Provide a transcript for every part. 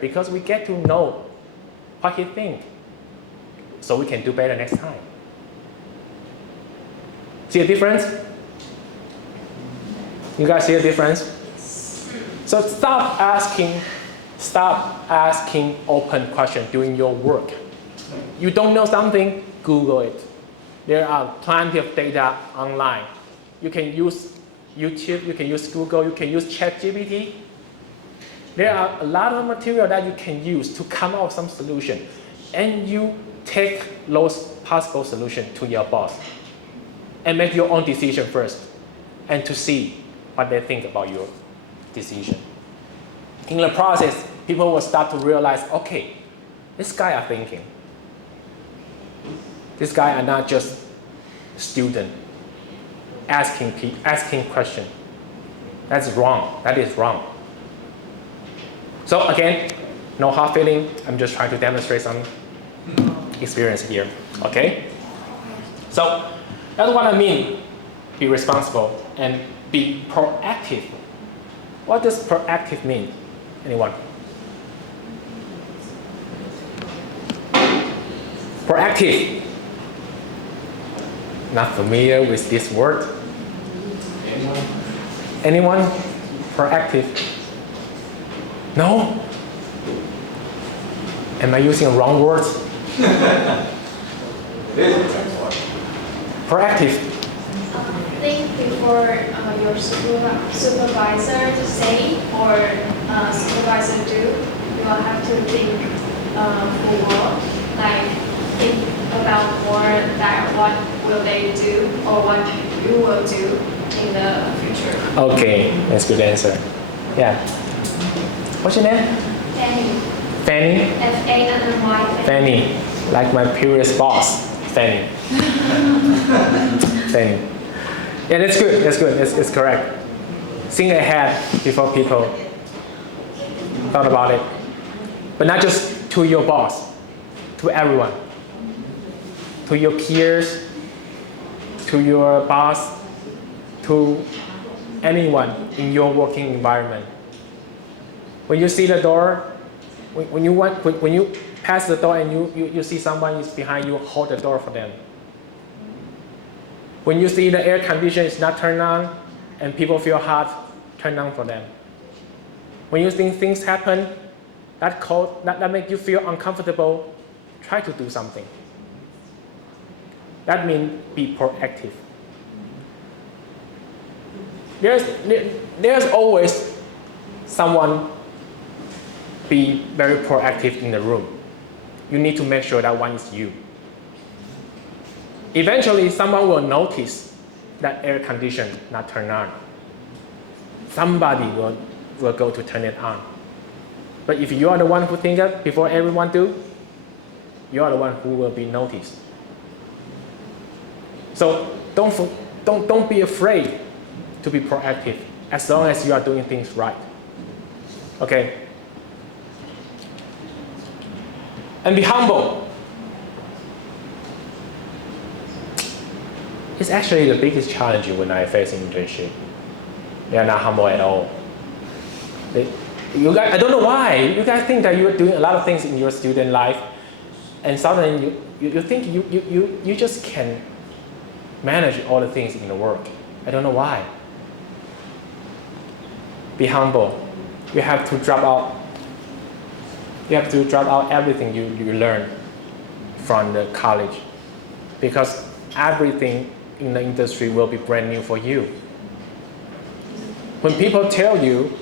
because we get to know what he thinks, so we can do better next time. See the difference? You guys see the difference? So stop asking open questions during your work. You don't know something, Google it. There are plenty of data online. You can use YouTube, you can use Google, you can use ChatGPT. There are a lot of material that you can use to come up with some solution. And you take those possible solutions to your boss and make your own decision first and to see what they think about your decision. In the process, people will start to realize, okay, this guy are thinking. This guy are not just student asking question. That's wrong. That is wrong. So again, no hard feeling. I'm just trying to demonstrate some experience here. Okay? So that's what I mean. Be responsible and be proactive. What does proactive mean? Anyone? Proactive. Not familiar with this word? Anyone? Proactive? No? Am I using wrong words? Proactive. Think before your supervisor to say or supervisor do. You will have to think forward, like think about more that what will they do or what you will do in the future. Okay, that's a good answer. Yeah. What's your name? Fanny. Fanny? F-A-N-N-Y. Fanny, like my previous boss, Fanny. Fanny. Yeah, that's good. That's good. It's correct. Think ahead before people thought about it. But not just to your boss, to everyone. To your peers, to your boss, to anyone in your working environment. When you see the door, when you pass the door and you see someone is behind you, hold the door for them. When you see the air conditioner is not turned on and people feel hot, turn on for them. When you think things happen that make you feel uncomfortable, try to do something. That means be proactive. There's always someone be very proactive in the room. You need to make sure that one is you. Eventually, someone will notice that air conditioner not turned on. Somebody will go to turn it on. But if you are the one who thinks that before everyone do, you are the one who will be noticed. So don't be afraid to be proactive as long as you are doing things right. Okay? And be humble. It's actually the biggest challenge when I face internship. They are not humble at all. You guys, I don't know why. You guys think that you're doing a lot of things in your student life, and suddenly you think you just can manage all the things in the work. I don't know why. Be humble. You have to drop out. You have to drop out everything you learn from the college, because everything in the industry will be brand new for you. When people tell you,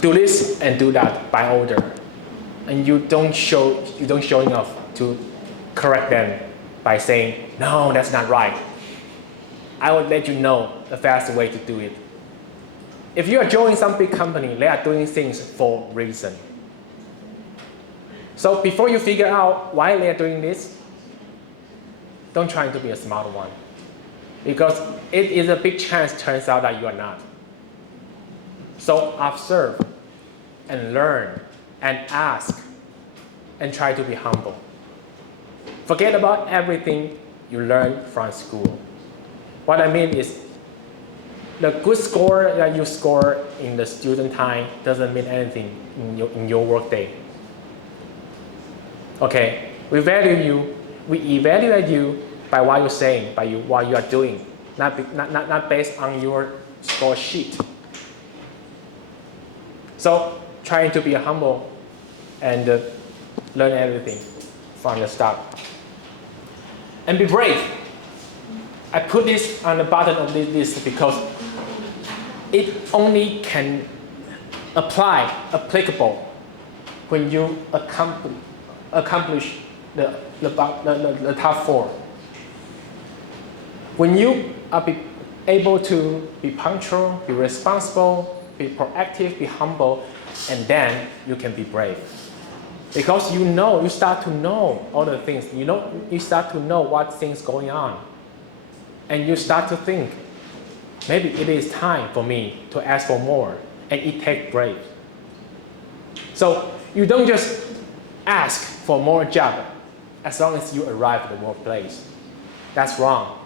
do this and do that by order, and you don't show enough to correct them by saying, no, that's not right, I will let you know the fast way to do it. If you are joining some big company, they are doing things for a reason. So before you figure out why they are doing this, don't try to be a smart one, because it is a big chance turns out that you are not. So observe and learn and ask and try to be humble. Forget about everything you learned from school. What I mean is, The good score that you score in the student time doesn't mean anything in your work day. Okay, we value you, we evaluate you by what you're saying, by what you are doing, not based on your score sheet. So trying to be humble and learn everything from the start. And be brave. I put this on the bottom of this list because it only can applicable when you accomplish the top 4. When you are able to be punctual, be responsible, be proactive, be humble, and then you can be brave. Because you start to know all the things. You start to know what things going on. And you start to think, maybe it is time for me to ask for more, and it takes brave. So you don't just ask for more job as long as you arrive at the workplace. That's wrong.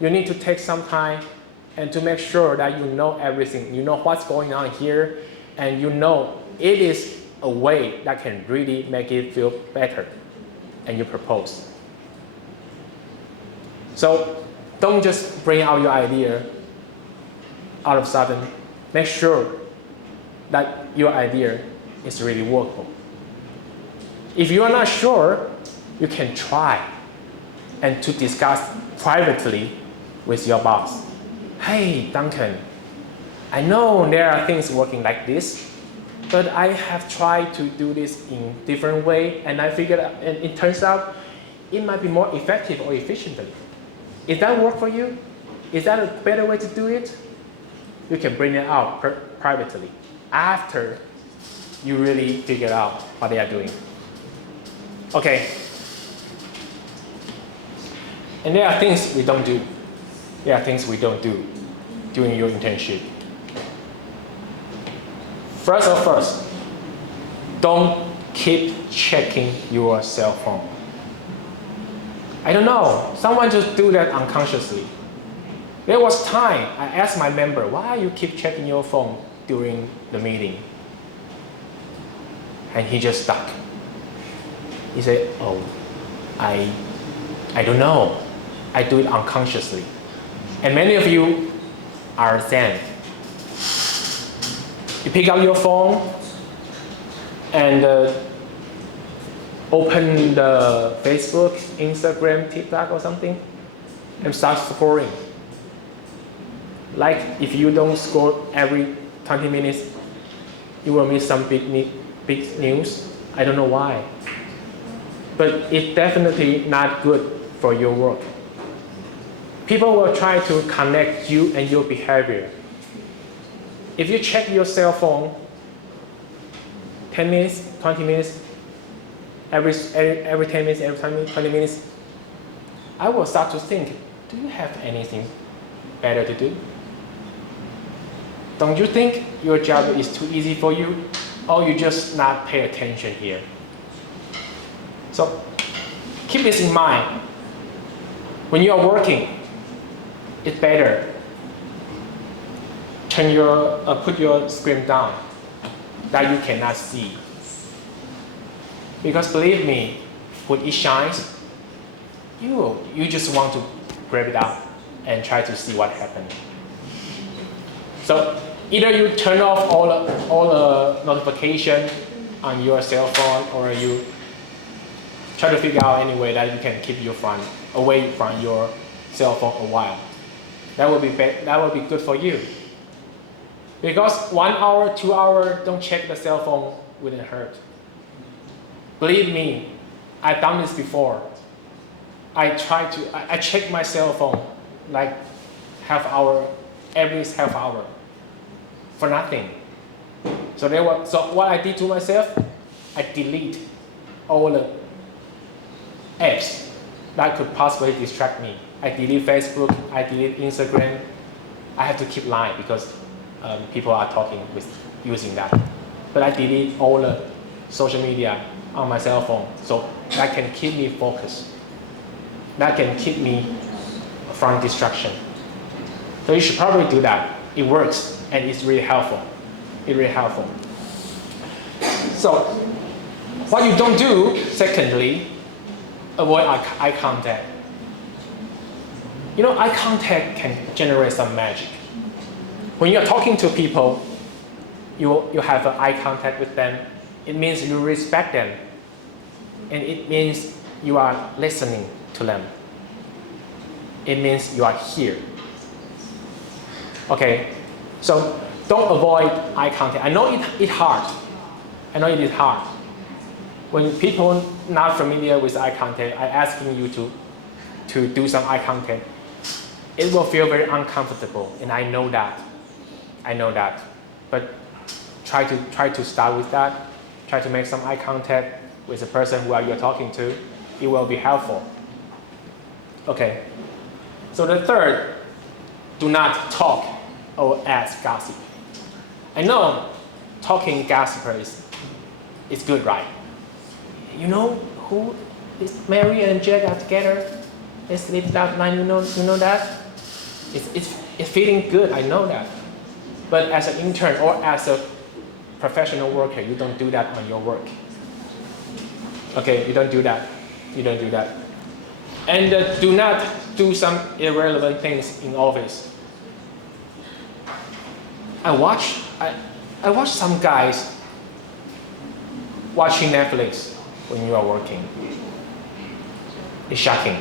You need to take some time and to make sure that you know everything. You know what's going on here, and you know it is a way that can really make it feel better, and you propose. So don't just bring out your idea all of a sudden. Make sure that your idea is really workable. If you are not sure, you can try and to discuss privately with your boss. Hey, Duncan, I know there are things working like this, but I have tried to do this in different way, and I figured out, and it turns out it might be more effective or efficiently. Is that work for you? Is that a better way to do it? You can bring it out privately after you really figure out what they are doing. Okay. And there are things we don't do. There are things we don't do during your internship. First, don't keep checking your cell phone. I don't know, someone just do that unconsciously. There was time I asked my member, why you keep checking your phone during the meeting? And he just stuck. He said, oh, I don't know. I do it unconsciously. And many of you are the same. You pick up your phone and open the Facebook, Instagram, TikTok or something, and start scrolling. Like if you don't scroll every 20 minutes, you will miss some big news. I don't know why. But it's definitely not good for your work. People will try to connect you and your behavior. If you check your cell phone 10 minutes, 20 minutes, every 10 minutes, every 20 minutes, I will start to think, do you have anything better to do? Don't you think your job is too easy for you? Or you just not pay attention here? So keep this in mind. When you are working, it's better put your screen down that you cannot see. Because believe me, when it shines, you just want to grab it out and try to see what happened. So either you turn off all the notification on your cell phone, or you try to figure out any way that you can keep your phone away from your cell phone a while. That will be good for you. Because 1 hour, 2 hours, don't check the cell phone wouldn't hurt. Believe me, I've done this before. I check my cell phone like every half hour for nothing. So what I did to myself, I delete all the apps that could possibly distract me. I delete Facebook, I delete Instagram. I have to keep lying because people are talking using that. But I delete all the social media on my cell phone, so that can keep me focused. That can keep me from distraction. So you should probably do that. It works and it's really helpful. It's really helpful. So what you don't do, secondly, avoid eye contact. You know, eye contact can generate some magic. When you're talking to people, you have an eye contact with them, it means you respect them. And it means you are listening to them. It means you are here. Okay, so don't avoid eye contact. I know it's hard. I know it is hard. When people not familiar with eye contact, I asking you to do some eye contact, it will feel very uncomfortable, and I know that. I know that. But try to start with that. Try to make some eye contact with the person who you're talking to. It will be helpful. Okay. So the third, do not talk or ask gossip. I know talking gossip is good, right? You know who is Mary and Jack are together? They sleep that night. You know that? It's feeling good. I know that. But as an intern or as a professional worker, you don't do that on your work. Okay, you don't do that. You don't do that. And do not do some irrelevant things in office. I watch some guys watching Netflix when you are working. It's shocking.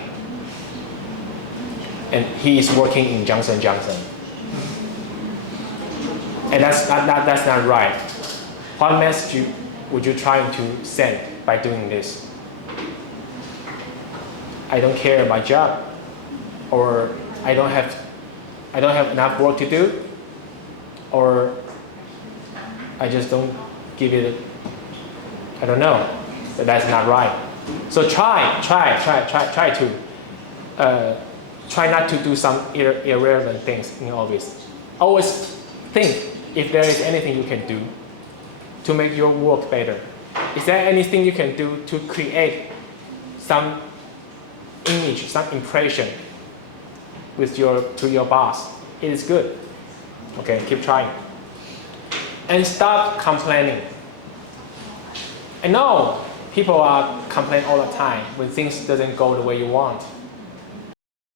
And he is working in Johnson & Johnson. And that's not right. What message would you try to send by doing this? I don't care my job, or I don't have enough work to do, or I just don't give it. I don't know, but that's not right. So try not to do some irrelevant things in office. Always think if there is anything you can do to make your work better. Is there anything you can do to create some image, some impression to your boss? It is good. Okay, keep trying. And stop complaining. I know people are complaining all the time when things doesn't go the way you want.